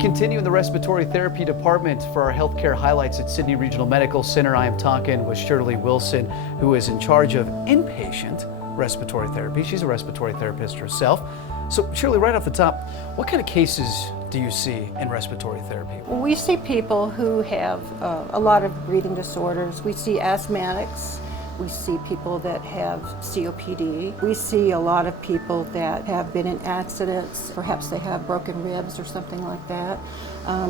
continue in the respiratory therapy department for our healthcare highlights at Sidney Regional Medical Center. I am talking with Shirley Wilson, who is in charge of inpatient respiratory therapy. She's a respiratory therapist herself. So Shirley, right off the top, what kind of cases do you see in respiratory therapy? Well, we see people who have a lot of breathing disorders. We see asthmatics. We see people that have COPD. We see a lot of people that have been in accidents. Perhaps they have broken ribs or something like that.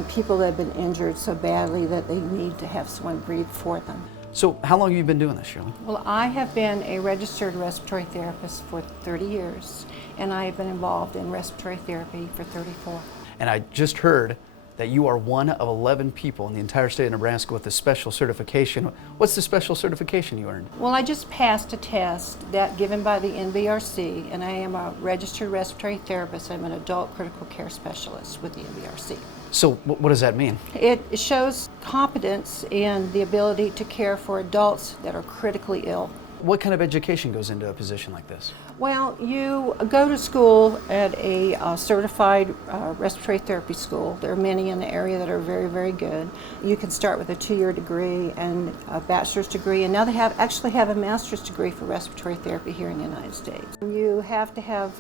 People that have been injured so badly that they need to have someone breathe for them. So how long have you been doing this, Shirley? Well, I have been a registered respiratory therapist for 30 years, and I have been involved in respiratory therapy for 34. And I just heard that you are one of 11 people in the entire state of Nebraska with a special certification. What's the special certification you earned? Well, I just passed a test that given by the NBRC, and I am a registered respiratory therapist. I'm an adult critical care specialist with the NBRC. So what does that mean? It shows competence in the ability to care for adults that are critically ill. What kind of education goes into a position like this? Well, you go to school at a certified respiratory therapy school. There are many in the area that are very, very good. You can start with a 2-year degree and a bachelor's degree, and now they actually have a master's degree for respiratory therapy here in the United States. You have to have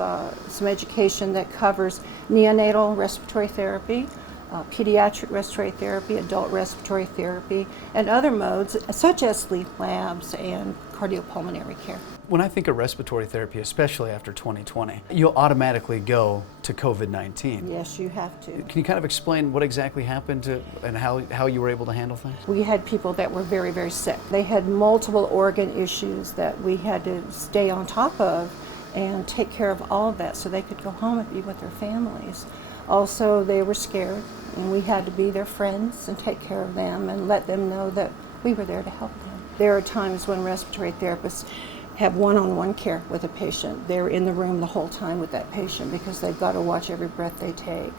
some education that covers neonatal respiratory therapy, pediatric respiratory therapy, adult respiratory therapy, and other modes such as sleep labs and cardiopulmonary care. When I think of respiratory therapy, especially after 2020, you'll automatically go to COVID-19. Yes, you have to. Can you kind of explain what exactly happened and how you were able to handle things? We had people that were very, very sick. They had multiple organ issues that we had to stay on top of and take care of all of that so they could go home and be with their families. Also, they were scared, and we had to be their friends and take care of them and let them know that we were there to help them. There are times when respiratory therapists have one-on-one care with a patient. They're in the room the whole time with that patient because they've got to watch every breath they take.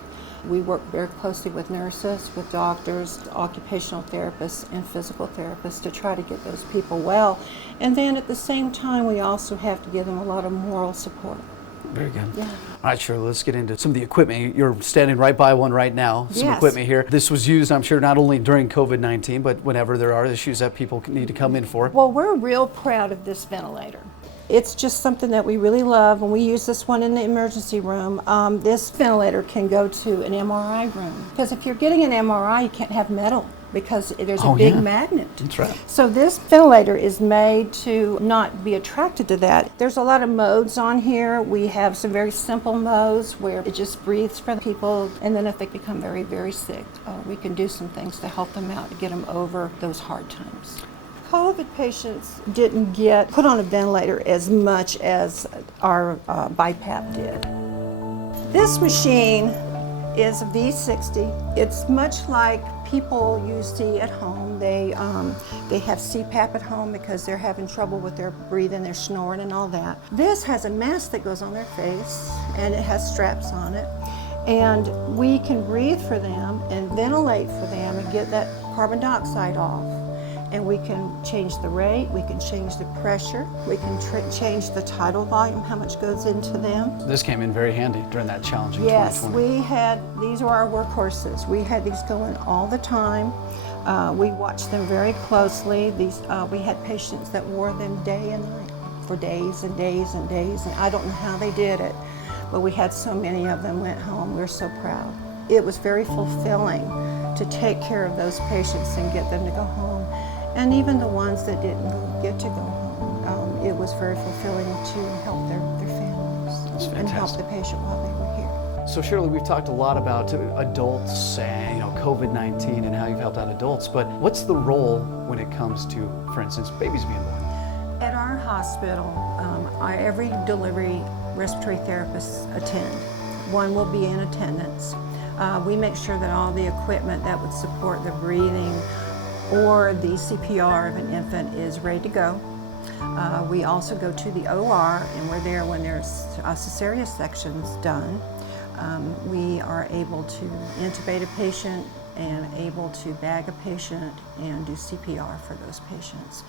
We work very closely with nurses, with doctors, occupational therapists, and physical therapists to try to get those people well. And then at the same time, we also have to give them a lot of moral support. Very good. Yeah. All right, Shirley, let's get into some of the equipment. You're standing right by one right now, some Yes. equipment here. This was used, I'm sure, not only during COVID-19, but whenever there are issues that people need to come in for. Well, we're real proud of this ventilator. It's just something that we really love, and we use this one in the emergency room. This ventilator can go to an MRI room, because if you're getting an MRI, you can't have metal because there's a big magnet. That's right. So this ventilator is made to not be attracted to that. There's a lot of modes on here. We have some very simple modes where it just breathes for the people, and then if they become very, very sick, we can do some things to help them out, to get them over those hard times. COVID patients didn't get put on a ventilator as much as our BiPAP did. This machine is a V60. It's much like people you see at home. They have CPAP at home because they're having trouble with their breathing, they're snoring and all that. This has a mask that goes on their face, and it has straps on it. And we can breathe for them and ventilate for them and get that carbon dioxide off. And we can change the rate, we can change the pressure, we can change the tidal volume, how much goes into them. This came in very handy during that challenging Yes, 2020. these were our workhorses. We had these going all the time. We watched them very closely. We had patients that wore them day and night for days and days and days, and I don't know how they did it, but we had so many of them went home. We're so proud. It was very fulfilling to take care of those patients and get them to go home. And even the ones that didn't get to go home, it was very fulfilling to help their families and help the patient while they were here. So Shirley, we've talked a lot about adults and COVID-19 and how you've helped out adults, but what's the role when it comes to, for instance, babies being born? At our hospital, every delivery respiratory therapists attend. One will be in attendance. We make sure that all the equipment that would support the breathing or the CPR of an infant is ready to go. We also go to the OR, and we're there when there's cesarean sections done. We are able to intubate a patient and able to bag a patient and do CPR for those patients.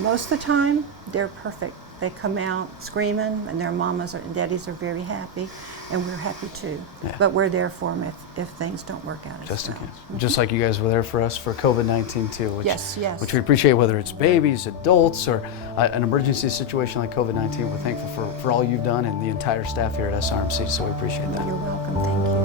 Most of the time, they're perfect. They come out screaming, and their mamas and daddies are very happy, and we're happy to. Yeah. But we're there for them if things don't work out. Just in well. case. Just like you guys were there for us for COVID-19 too. Which, Yes, yes. Which we appreciate, whether it's babies, adults, or an emergency situation like COVID-19. We're thankful for all you've done and the entire staff here at SRMC, so we appreciate that. You're welcome. Thank you.